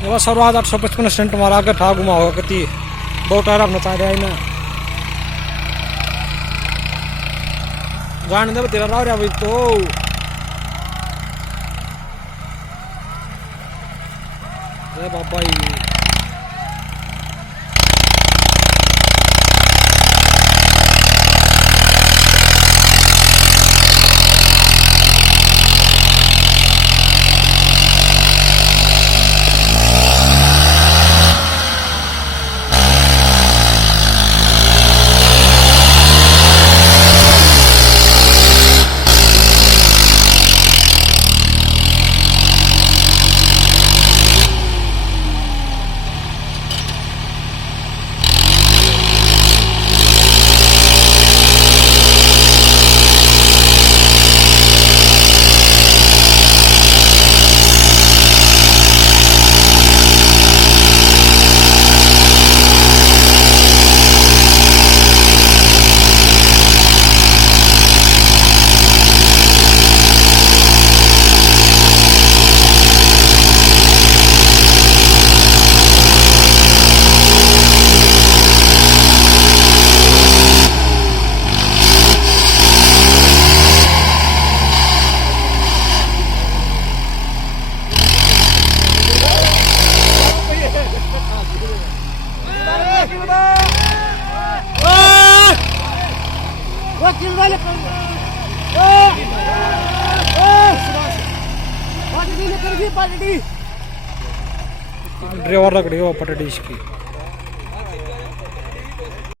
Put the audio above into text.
जेव्हा सर्व 855 सेंट मारा के ठा घुमा होगा कति बहुत आराम नचा रहा है ना जाने दे तेरा राव रे भाई तो ए बाबा ये ड्राइवर लग रही हो पटड़ी इसकी।